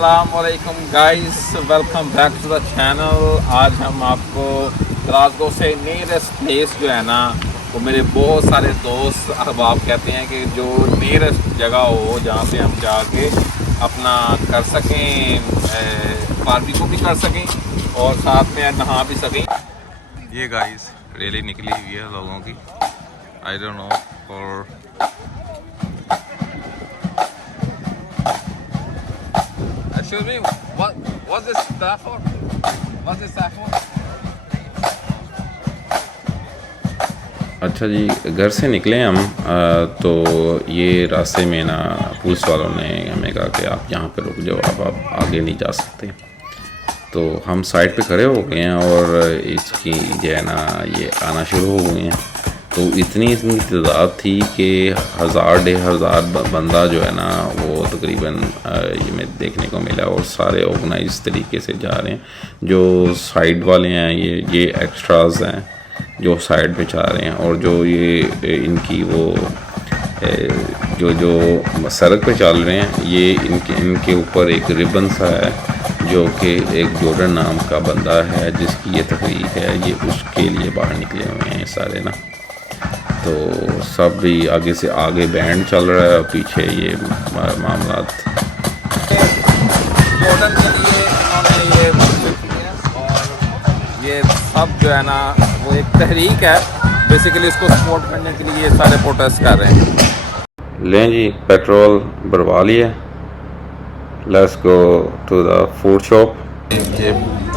Assalamu-o-alikum guys, welcome back to the channel। आज हम आपको ग्लासगो से नियरेस्ट प्लेस जो है ना, वो मेरे बहुत सारे दोस्त अहबाब कहते हैं कि जो नियरेस्ट जगह हो जहाँ पे हम जाके अपना कर सकें, बारबेक्यू भी कर सकें और साथ में नहा भी सकें। ये गाइस रैली निकली हुई है लोगों की, I don't know for Excuse me, what's this stuff for? What's this stuff for? अच्छा जी, घर से निकले हम तो ये रास्ते में ना पुलिस वालों ने हमें कहा कि आप यहाँ पे रुक जाओ, आप आगे नहीं जा सकते। तो हम साइड पे खड़े हो गए हैं और इसकी जो है ना ये आना शुरू हो गए हैं। तो इतनी तादाद थी कि 1000-1500 बंदा जो है ना वो तकरीबन ये में देखने को मिला, और सारे ऑर्गेनाइज तरीके से जा रहे हैं। जो साइड वाले हैं ये एक्स्ट्राज हैं जो साइड पे जा रहे हैं, और जो ये इनकी वो जो सड़क पे चल रहे हैं ये इनके ऊपर एक रिबन सा है जो कि एक जॉर्डन नाम का बंदा है जिसकी ये तकरीर है, ये उसके लिए बाहर निकले हुए हैं सारे ना। तो सब भी आगे से आगे बैंड चल रहा है और पीछे ये मामलात। जॉर्डन के लिए इन्होंने ये और ये सब जो है ना वो एक तहरीक है, बेसिकली इसको सपोर्ट करने के लिए ये सारे प्रोटेस्ट कर रहे हैं। लें जी, पेट्रोल भरवा लिया, let's go to the food shop. ये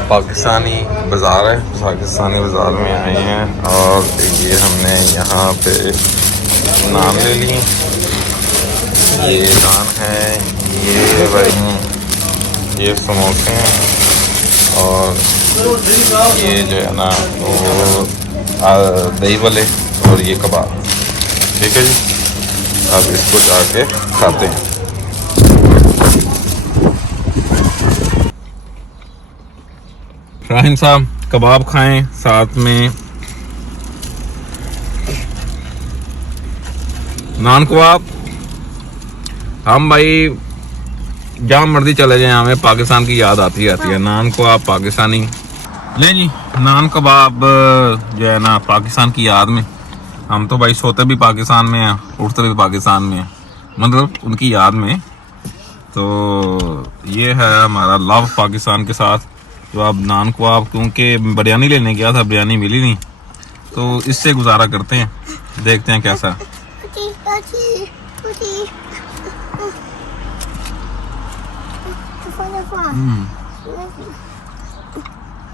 पाकिस्तानी बाज़ार है, पाकिस्तानी बाज़ार में आए हैं और ये हमने यहाँ पे नान ले लिए। ये नान है, ये भाई ये समोसे हैं और ये जो है ना वो दही वाले और ये कबाब। ठीक है जी, अब इसको जाके खाते हैं। राहिम साहब कबाब खाएं, साथ में नान कबाब। हम भाई जहाँ मर्जी चले जाएं हमें पाकिस्तान की याद आती रहती है। नान कबाब पाकिस्तानी ले जी, नान कबाब जो है ना पाकिस्तान की याद में। हम तो भाई सोते भी पाकिस्तान में हैं, उठते भी पाकिस्तान में हैं, मतलब उनकी याद में। तो ये है हमारा लव पाकिस्तान के साथ। तो अब नान को आप, क्योंकि बिरयानी लेने गया था, बिरयानी मिली नहीं, तो इससे गुजारा करते हैं, देखते हैं कैसा।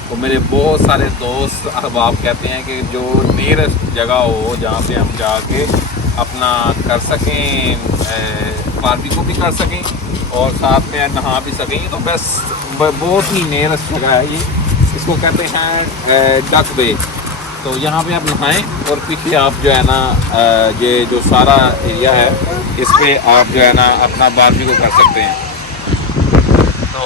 तो मेरे बहुत सारे दोस्त अहबाब कहते हैं कि जो नियरेस्ट जगह हो जहाँ पे हम जाके अपना कर सकें, बारबेक्यू भी कर सकें और साथ में नहा भी सकें। तो बस बहुत ही नियरेस्ट जगह है ये, इसको कहते हैं डक बे। तो यहाँ पे आप नहाएं और पीछे आप जो है ना ये जो सारा एरिया है इस पे आप जो है ना अपना बारबेक्यू कर सकते हैं। तो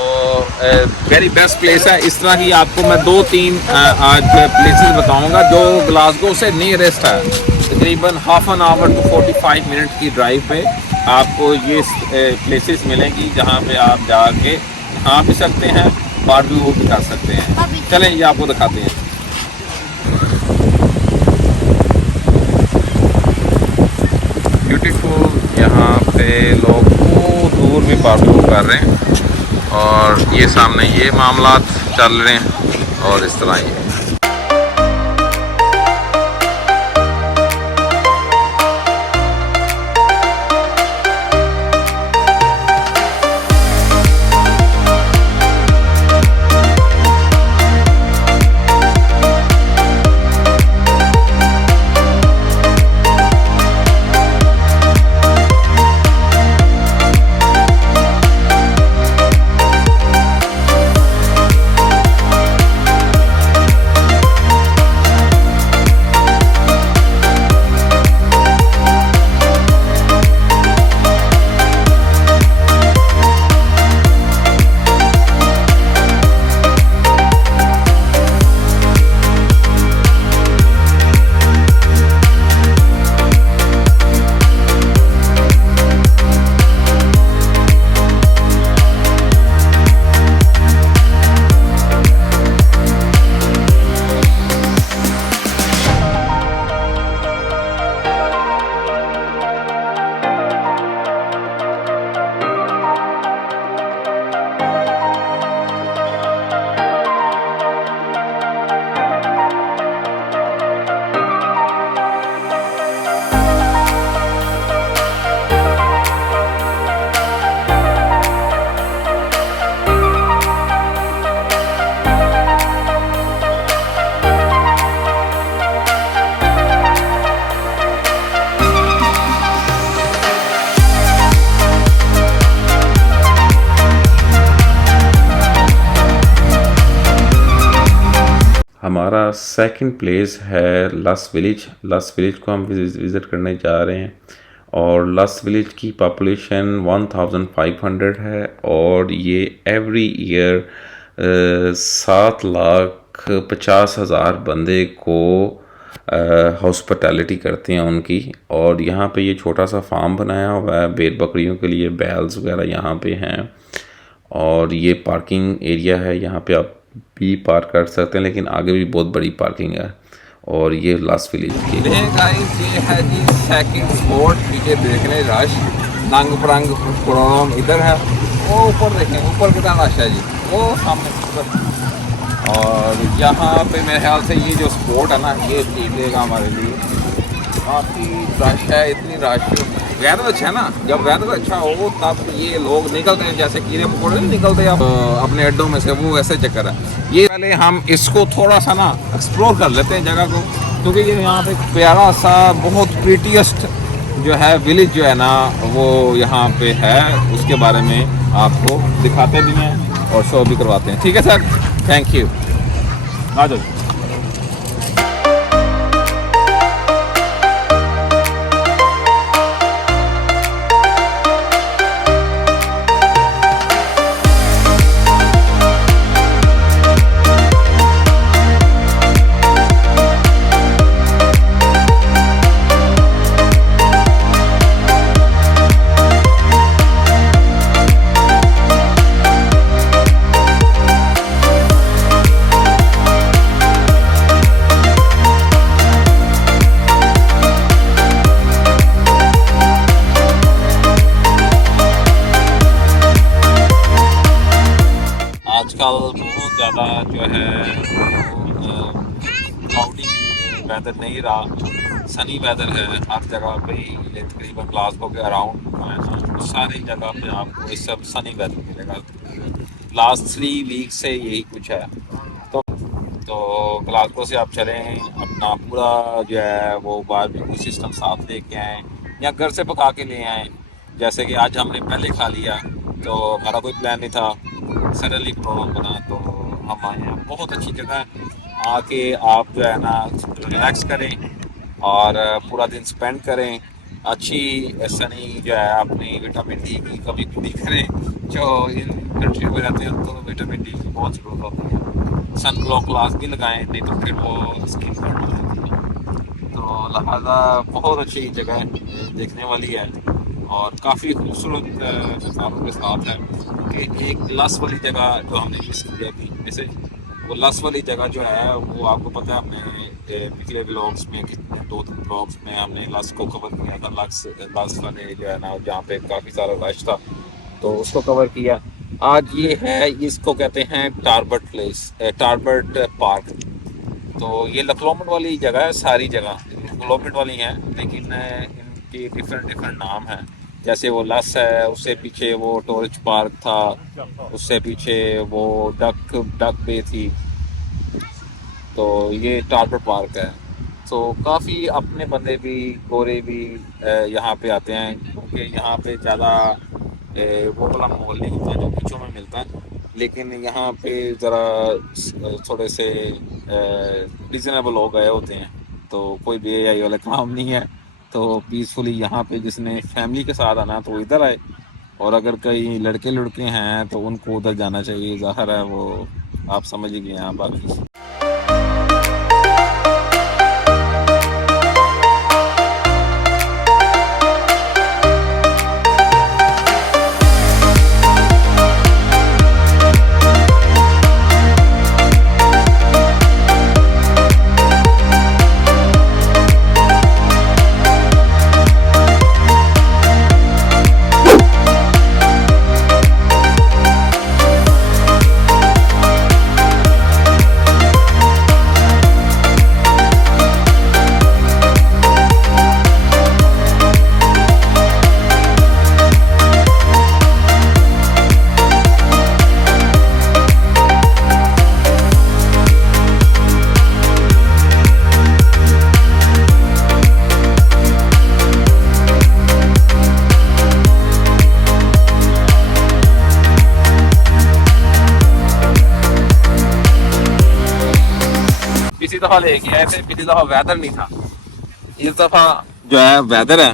वेरी बेस्ट प्लेस है। इस तरह की आपको मैं 2-3 आज प्लेसेस बताऊंगा जो ग्लासगो से नियरेस्ट है। तकरीबन half an hour to 45 minute की ड्राइव पे आपको ये प्लेसेस मिलेंगी जहाँ पे आप जाके नहा भी सकते हैं, बारबेक्यू भी कर सकते हैं। चलें ये आपको दिखाते हैं। ब्यूटीफुल, यहाँ पे लोग बहुत दूर भी बारबेक्यू कर रहे हैं और ये सामने ये मामलात चल रहे हैं और इस तरह ये। हमारा सेकंड प्लेस है लस विलेज। लस विलेज को हम विज़िट करने जा रहे हैं और लस विलेज की पॉपुलेशन 1500 है और ये एवरी ईयर 7,50,000 बंदे को हॉस्पिटैलिटी करते हैं उनकी। और यहाँ पे ये छोटा सा फार्म बनाया हुआ है भेड़ बकरियों के लिए, बैल्स वगैरह यहाँ पे हैं। और ये पार्किंग एरिया है, यहाँ पे आप भी पार्क कर सकते हैं, लेकिन आगे भी बहुत बड़ी पार्किंग है। और ये लास्ट विलेज की गाइस ये है जी सेकंड स्पॉट। पीछे देखने रश नंग परंग प्रोग्राम इधर है, वो ऊपर देखें ऊपर कितना रश है जी, वो सामने ऊपर। और यहाँ पे मेरे ख्याल से ये जो स्पॉट है ना ये ठीक रहेगा हमारे लिए। काफ़ी रश है, इतनी रश। वेदर अच्छा है ना, जब वेदर अच्छा हो तब ये लोग निकलते हैं, जैसे कीड़े मकोड़े नहीं निकलते अब अपने अड्डों में से, वो ऐसे चक्कर है। ये पहले हम इसको थोड़ा सा ना एक्सप्लोर कर लेते हैं जगह को, क्योंकि ये यहाँ पे प्यारा सा बहुत प्रीटीएस्ट जो है विलेज जो है ना वो यहाँ पे है, उसके बारे में आपको दिखाते भी हैं और शो भी करवाते हैं। ठीक है सर, थैंक यू। आ जाओ। आजकल बहुत ज़्यादा जो है क्लाउडी वेदर नहीं रहा, सनी वेदर है हर जगह पे ही। तकरीबन ग्लासगो के अराउंड जो है ना सारी जगह पे आपको इस सब सनी वेदर मिलेगा। लास्ट 3 वीक से यही कुछ है। तो ग्लासगो से आप चलें, अपना पूरा जो है वो बारबेक्यू सिस्टम साथ लेके आएँ या घर से पका के ले आएँ। जैसे कि आज हमने पहले खा लिया, तो हमारा कोई प्लान नहीं था, सडनली प्रोग्राम बना तो हम आए हैं। बहुत अच्छी जगह है, आके आप जो है ना रिलैक्स करें और पूरा दिन स्पेंड करें। अच्छी सनी जो है अपनी विटामिन डी की कभी पूरी करें। जो इन कंट्री में रहते हैं उनको विटामिन डी की बहुत ज़रूरत होती है। सन ब्लॉक ग्लास भी लगाएं, नहीं तो फिर वो स्किन बर्न हो जाती है। तो लिहाजा बहुत अच्छी जगह है, देखने वाली है और काफ़ी खूबसूरत नज़ारों के साथ है। कि एक लस वाली जगह जो हमने मिस किया थी, जैसे वो लस वाली जगह जो है वो आपको पता है, हमने पिछले ब्लॉग्स में 2-3 ब्लॉग्स में हमने लस को कवर किया था। लस वाले जो है ना जहाँ पे काफ़ी सारा रश था तो उसको कवर किया। आज ये है, इसको कहते हैं टारबर्ट प्लेस, टारबर्ट पार्क। तो ये लकलोमट वाली जगह है, सारी जगह लकलोमट वाली हैं, लेकिन इनके डिफरेंट नाम हैं। जैसे वो लस है, उससे पीछे वो टूरिस्ट पार्क था, उससे पीछे वो डक बे थी, तो ये टारबर्ट पार्क है। तो काफ़ी अपने बंदे भी गोरे भी यहाँ पे आते हैं, क्योंकि यहाँ पे ज़्यादा वो वाला माहौल नहीं होता जो बीचों में मिलता है। लेकिन यहाँ पे ज़रा थोड़े से रीज़नेबल लोग गए होते हैं, तो कोई बेआई वाला काम नहीं है। तो पीसफुली यहाँ पे जिसने फैमिली के साथ आना तो इधर आए, और अगर कई लड़के हैं तो उनको उधर जाना चाहिए। ज़ाहिर है वो आप समझ ही गए हैं बाकी। दफ़ा लेके आए थे, पिछली दफ़ा वेदर नहीं था, इस दफ़ा जो है वेदर है।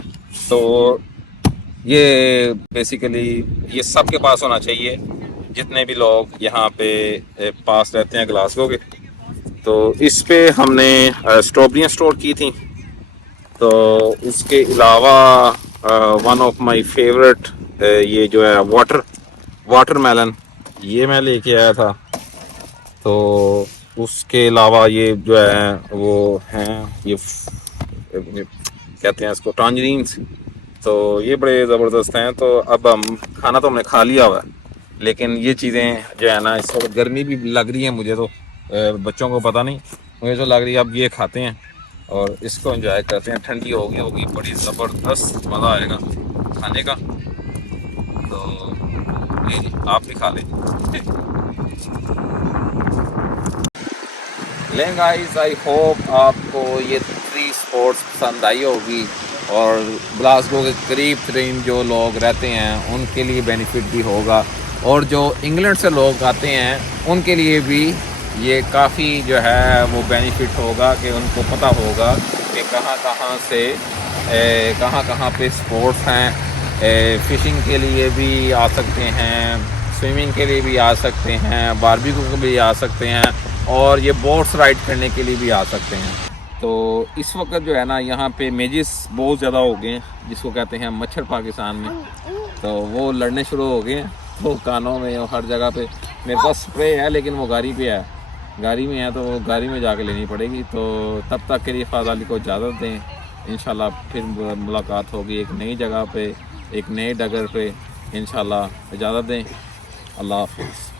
तो ये बेसिकली ये सब के पास होना चाहिए, जितने भी लोग यहाँ पे पास रहते हैं ग्लासगो के। तो इस पे हमने स्ट्रॉबेरियाँ स्टोर की थी। तो इसके अलावा वन ऑफ माय फेवरेट ये जो है वाटरमेलन, ये मैं लेके आया था। तो उसके अलावा ये जो है वो हैं ये कहते हैं इसको टैंजरीन्स। तो ये बड़े ज़बरदस्त हैं। तो अब हम खाना तो हमने खा लिया हुआ है, लेकिन ये चीज़ें जो है ना, इस वक्त गर्मी भी लग रही है मुझे, तो बच्चों को पता नहीं, मुझे तो लग रही है अब ये खाते हैं और इसको एंजॉय करते हैं। ठंडी होगी बड़ी ज़बरदस्त मज़ा आएगा खाने का। तो ये जी आप भी खा लें। लें गाइस, आई होप आपको ये 3 स्पोर्ट्स पसंद आई होगी और ग्लासगो के करीब तरीन जो लोग रहते हैं उनके लिए बेनिफिट भी होगा, और जो इंग्लैंड से लोग आते हैं उनके लिए भी ये काफ़ी जो है वो बेनिफिट होगा कि उनको पता होगा कि कहाँ कहाँ पे स्पोर्ट्स हैं। फ़िशिंग के लिए भी आ सकते हैं, स्विमिंग के लिए भी आ सकते हैं, बारबेक्यू के भी आ सकते हैं, और ये बोट्स राइड करने के लिए भी आ सकते हैं। तो इस वक्त जो है ना यहाँ पे मेजिस बहुत ज़्यादा हो गए हैं, जिसको कहते हैं मच्छर पाकिस्तान में। तो वो लड़ने शुरू हो गए हैं, तो कानों में और हर जगह पे। मेरे पास स्प्रे है लेकिन वो गाड़ी पे है, गाड़ी में है तो वो गाड़ी में जाके लेनी पड़ेगी। तो तब तक के लिए फ़ाज़ाली को इजाज़त दें। इंशाल्लाह फिर मुलाकात होगी एक नई जगह पे, एक नए डगर पे। इंशाल्लाह इजाज़त दें। अल्लाह हाफ़िज़।